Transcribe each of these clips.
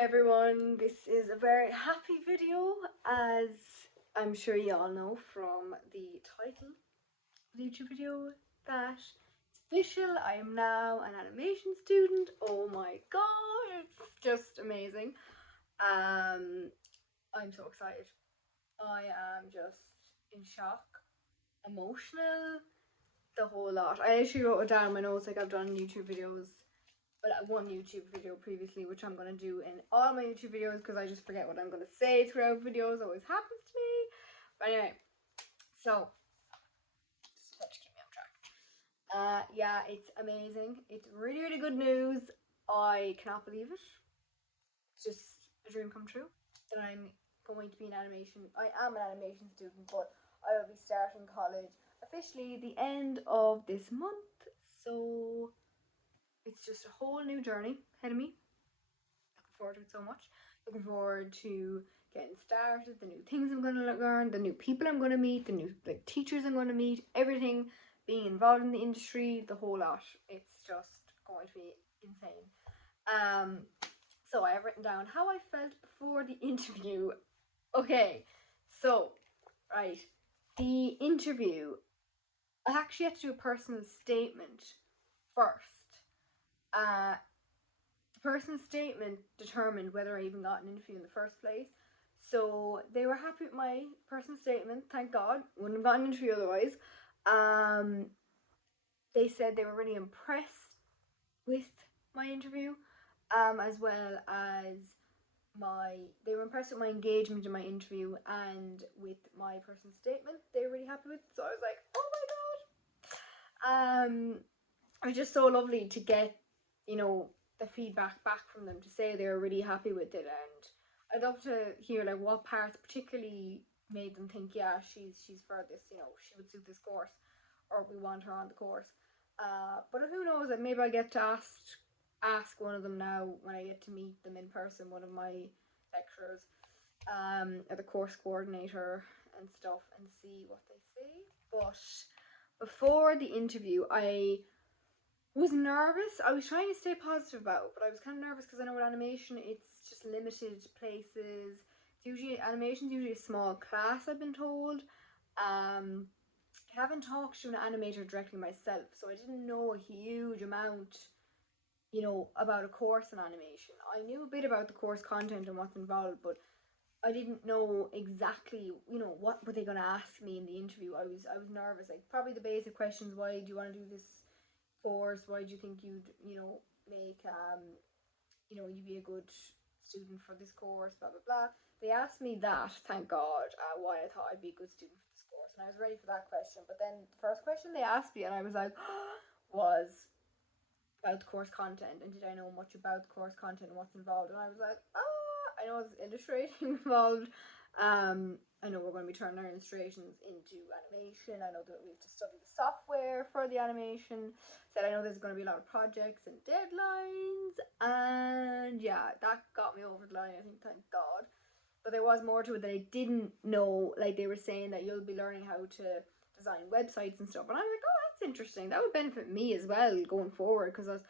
everyone, this is a very happy video, as I'm sure you all know from the title of the YouTube video that it's official. I am now an animation student. Oh my god, it's just amazing. I'm so excited. I am just in shock, emotional, the whole lot. I actually wrote it down in my notes, like I've done YouTube videos, but one YouTube video previously, which I'm going to do in all my YouTube videos because I just forget what I'm going to say throughout videos. It always happens to me. But anyway, so just to keep me on track. Yeah, it's amazing. It's really, really good news. I cannot believe it. It's just a dream come true that I'm going to be an animation. I am an animation student, but I will be starting college officially the end of this month. So it's just a whole new journey ahead of me. Looking forward to it so much. Looking forward to getting started, the new things I'm going to learn, the new people I'm going to meet, the new teachers I'm going to meet, everything, being involved in the industry, the whole lot. It's just going to be insane. So I have written down how I felt before the interview. Okay, so, right, the interview, I actually had to do a personal statement first. The personal statement determined whether I even got an interview in the first place. So they were happy with my personal statement, thank God. Wouldn't have gotten an interview otherwise. They said they were really impressed with my interview, as well as they were impressed with my engagement in my interview and with my personal statement. They were really happy with it. So I was like, oh my god. It was just so lovely to get, the feedback back from them to say they were really happy with it, and I'd love to hear like what parts particularly made them think, yeah, she's for this, she would suit this course, or we want her on the course. But who knows? That maybe I get to ask one of them now when I get to meet them in person, one of my lecturers, or the course coordinator and stuff, and see what they say. But before the interview, I was nervous. I was trying to stay positive about it, but I was kind of nervous because I know with animation it's just limited places. It's usually animation's usually a small class, I've been told. I haven't talked to an animator directly myself, so I didn't know a huge amount, about a course in animation. I knew a bit about the course content and what's involved, but I didn't know exactly, what were they going to ask me in the interview. I was nervous. Like probably the basic questions: why do you want to do this course? Why do you think you'd make you'd be a good student for this course? Blah blah blah. They asked me that, thank God, why I thought I'd be a good student for this course, and I was ready for that question. But then the first question they asked me, and I was like, was about the course content, and did I know much about the course content and what's involved? And I was like, I know there's illustrating involved. I know we're going to be turning our illustrations into animation. I know that we have to study the software for the animation. Said I know there's going to be a lot of projects and deadlines. And yeah, that got me over the line, I think, thank God. But there was more to it that I didn't know. Like they were saying that you'll be learning how to design websites and stuff. And I was like, oh, that's interesting. That would benefit me as well going forward, because I was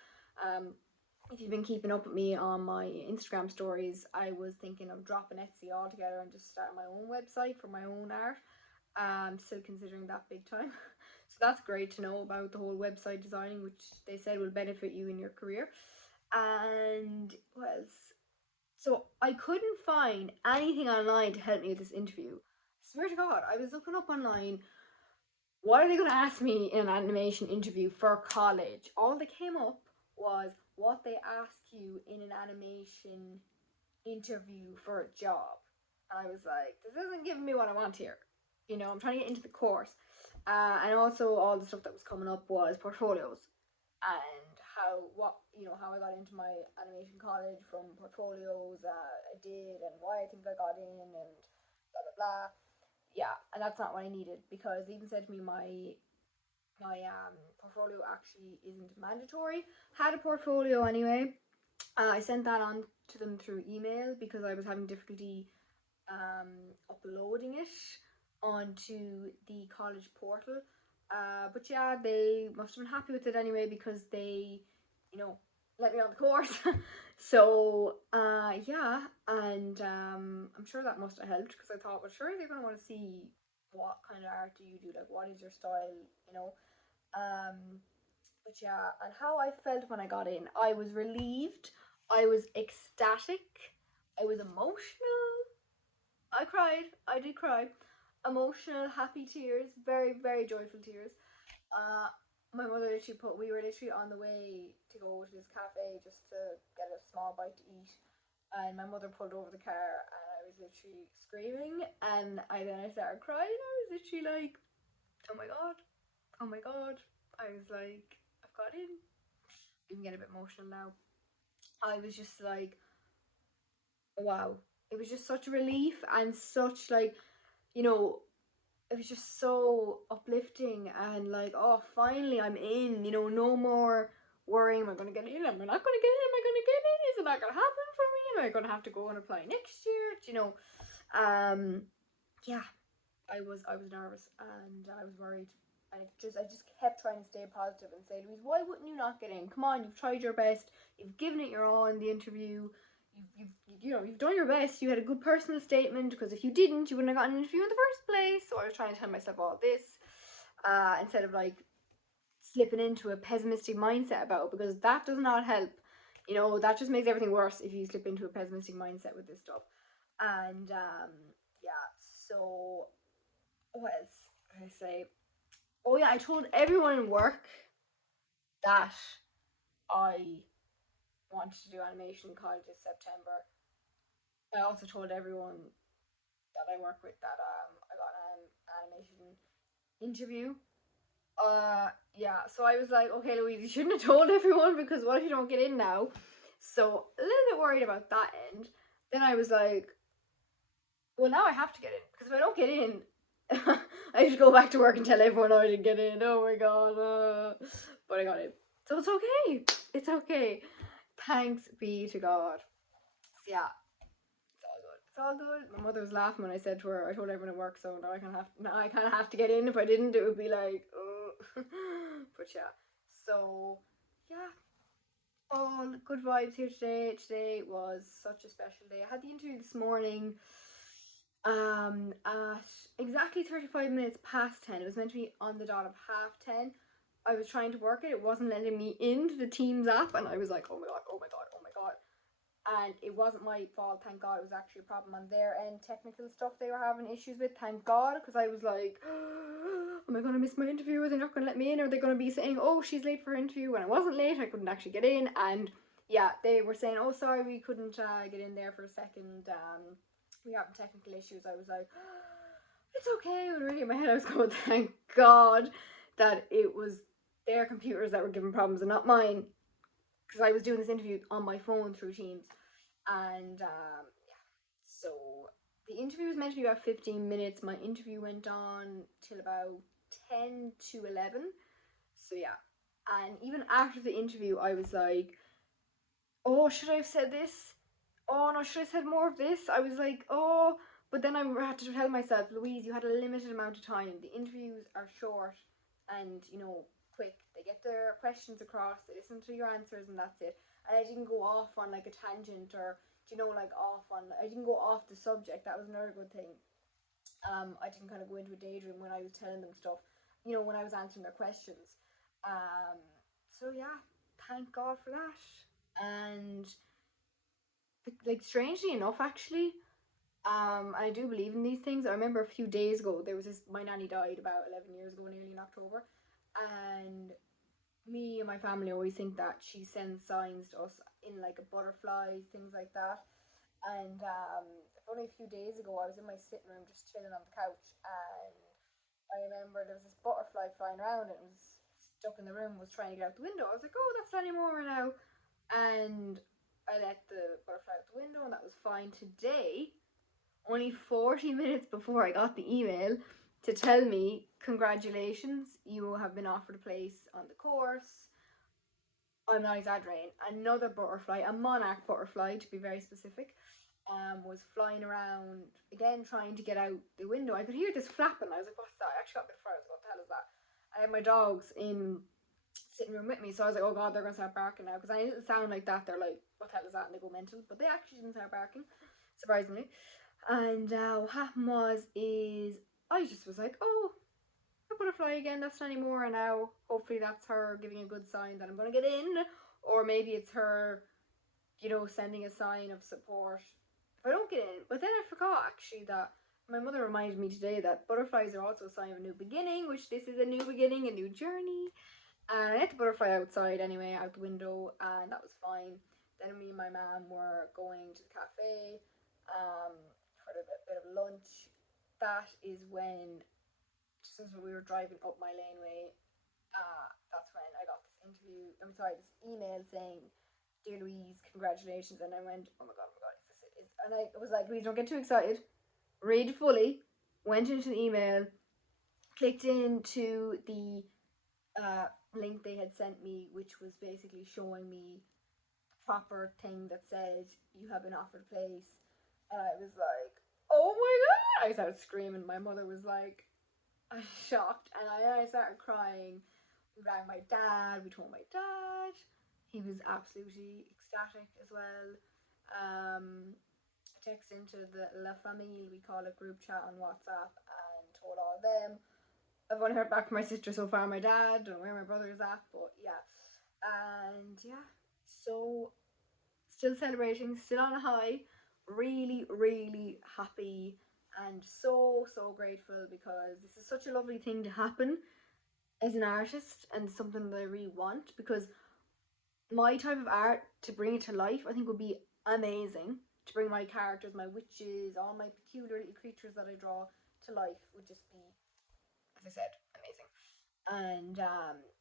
if you've been keeping up with me on my Instagram stories, I was thinking of dropping Etsy altogether and just starting my own website for my own art. Still considering that big time. So that's great to know about the whole website designing, which they said will benefit you in your career. And what else? So I couldn't find anything online to help me with this interview. I swear to God, I was looking up online, what are they going to ask me in an animation interview for college? All that came up was what they ask you in an animation interview for a job. And I was like, this isn't giving me what I want here. I'm trying to get into the course. And also all the stuff that was coming up was portfolios and how I got into my animation college from portfolios I did, and why I think I got in, and blah blah blah. Yeah, and that's not what I needed, because they even said to me my portfolio actually isn't mandatory. Had a portfolio anyway. I sent that on to them through email because I was having difficulty uploading it onto the college portal. But yeah, they must have been happy with it anyway, because they, let me on the course. So yeah, and I'm sure that must have helped because I thought, well, sure, they're gonna want to see what kind of art do you do, like what is your style, you know. Um, but yeah, and how I felt when I got in, I was relieved, I was ecstatic, I was emotional. I cried. I did cry. Emotional, happy tears, very, very joyful tears. Uh, my mother literally put. We were literally on the way to go to this cafe just to get a small bite to eat, and my mother pulled over the car, and I was literally screaming, and I started crying. I was literally like, "Oh my god, oh my god!" I was like, "I've got in." You can get a bit emotional now. I was just like, "Wow!" It was just such a relief and such like, you know, it was just so uplifting and like, oh, finally I'm in, you know, no more worrying, am I going to get in, am I not going to get in, am I going to get in, is it not going to happen for me, am I going to have to go and apply next year, you know. Yeah, I was nervous and I was worried, and I just kept trying to stay positive and say, Louise, why wouldn't you not get in? Come on, you've tried your best, you've given it your all in the interview, you've done your best, you had a good personal statement, because if you didn't, you wouldn't have gotten an interview in the first place. So I was trying to tell myself all this, instead of like slipping into a pessimistic mindset about it, because that does not help. You know, that just makes everything worse if you slip into a pessimistic mindset with this stuff. And yeah, so what else did I say? Oh yeah, I told everyone in work that I wanted to do animation in college this September. I also told everyone that I work with that I got an animation interview. Yeah, so I was like, okay, Louise, you shouldn't have told everyone, because what if you don't get in now? So a little bit worried about that end. Then I was like, well, now I have to get in, because if I don't get in, I have to go back to work and tell everyone I didn't get in. Oh my god. But I got in. So it's okay. It's okay. Thanks be to God. So yeah, it's all good. It's all good. My mother was laughing when I said to her, I told everyone at work, so now I kind of have to get in. If I didn't, it would be like, oh. But yeah. So yeah, all good vibes here today. Today was such a special day. I had the interview this morning at exactly 35 minutes past 10. It was meant to be on the dot of half 10. I was trying to work it. It wasn't letting me into the Teams app, and I was like, oh my god, oh my god, oh my god. And it wasn't my fault, thank god. It was actually a problem on their end, technical stuff they were having issues with, thank god, because I was like, am I going to miss my interview? Are they not going to let me in? Are they going to be saying, oh, she's late for her interview? When I wasn't late, I couldn't actually get in. And yeah, they were saying, oh, sorry, we couldn't get in there for a second. We having technical issues. I was like, it's okay. When really in my head, I was going, thank god that it was their computers that were giving problems and not mine, because I was doing this interview on my phone through Teams. And yeah, so the interview was meant to be about 15 minutes. My interview went on till about 10 to 11. So yeah, and even after the interview, I was like, oh, should I have said this? Oh no, should I have said more of this? I was like, oh, but then I had to tell myself, Louise, you had a limited amount of time. The interviews are short and, you know, quick. They get their questions across, they listen to your answers, and that's it. And I didn't go off on like a tangent, or, you know, like I didn't go off the subject. That was another good thing. I didn't kind of go into a daydream when I was telling them stuff, you know, when I was answering their questions. Um, so yeah, thank God for that. And like strangely enough, actually, I do believe in these things. I remember a few days ago there was this. My nanny died about 11 years ago, nearly in October, and me and my family always think that she sends signs to us in like a butterflies, things like that. And only a few days ago, I was in my sitting room just chilling on the couch, and I remember there was this butterfly flying around. And it was stuck in the room, was trying to get out the window. I was like, oh, that's Danny Moore now, and I let the butterfly out the window, and that was fine. Today, only 40 minutes before I got the email to tell me, congratulations, you have been offered a place on the course. I'm not exaggerating. Another butterfly, a monarch butterfly to be very specific, was flying around again, trying to get out the window. I could hear this flapping. I was like, what's that? I actually got a bit frightened. What the hell is that? I had my dogs in sitting room with me. So I was like, oh god, they're gonna start barking now, because I didn't sound like that. They're like, what the hell is that? And they go mental. But they actually didn't start barking, surprisingly. And what happened was, is I just was like, oh, a butterfly again. That's Nanny Maura now. Hopefully that's her giving a good sign that I'm gonna get in, or maybe it's her, you know, sending a sign of support if I don't get in. But then I forgot actually that my mother reminded me today that butterflies are also a sign of a new beginning, which this is a new beginning, a new journey. And I had the butterfly outside anyway, out the window, and that was fine. Then me and my mum were going to the cafe for a bit of lunch. That is when, just as we were driving up my laneway, that's when I got this interview. I'm sorry, this email saying, "Dear Louise, congratulations." And I went, "Oh my god, is this it?" And I was like, "Louise, don't get too excited. Read it fully." Went into the email, clicked into the link they had sent me, which was basically showing me the proper thing that said you have been offered a place. And I was like, oh my god! I started screaming. My mother was like, shocked, and I started crying. We rang my dad. We told my dad. He was absolutely ecstatic as well. I texted into the La Famille, we call it, group chat on WhatsApp, and told all of them. I've only heard back from my sister so far, my dad, don't know where my brother is at, but yeah. And yeah, so still celebrating, still on a high, really, really happy and so, so grateful, because this is such a lovely thing to happen as an artist, and something that I really want, because my type of art, to bring it to life, I think would be amazing. To bring my characters, my witches, all my peculiar little creatures that I draw to life would just be, as I said, amazing. And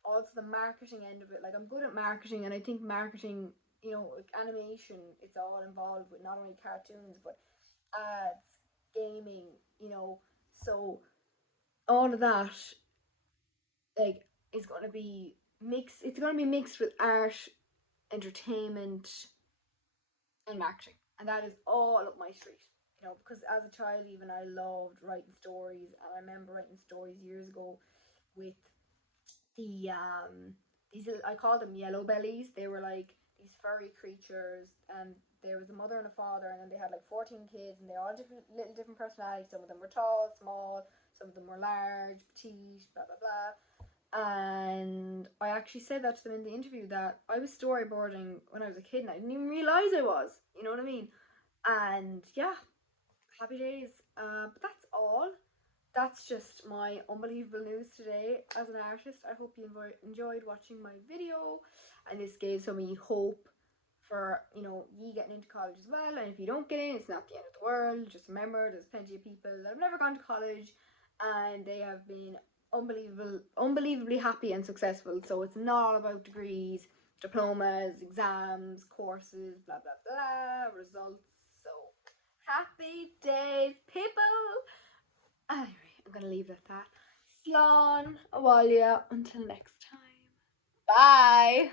also the marketing end of it, like, I'm good at marketing, and I think marketing, you know, like animation, it's all involved with not only cartoons but ads, gaming, you know, so all of that, like, is going to be mixed. It's going to be mixed with art, entertainment, and marketing, and that is all up my street. You know, because as a child, even, I loved writing stories, and I remember writing stories years ago with the these little, I call them yellow bellies. They were like these furry creatures, and there was a mother and a father, and then they had like 14 kids, and they all different personalities. Some of them were tall, small, some of them were large, petite, blah blah blah. And I actually said that to them in the interview, that I was storyboarding when I was a kid, and I didn't even realize I was. You know what I mean? And yeah, happy days. But that's all. That's just my unbelievable news today as an artist. I hope you enjoyed watching my video, and this gave some of you hope for, you know, you getting into college as well. And if you don't get in, it's not the end of the world. Just remember, there's plenty of people that have never gone to college, and they have been unbelievably happy and successful. So it's not all about degrees, diplomas, exams, courses, blah blah blah, results. So happy days, people. Anyway, I'm going to leave it at that. Slán, Awalia, until next time. Bye!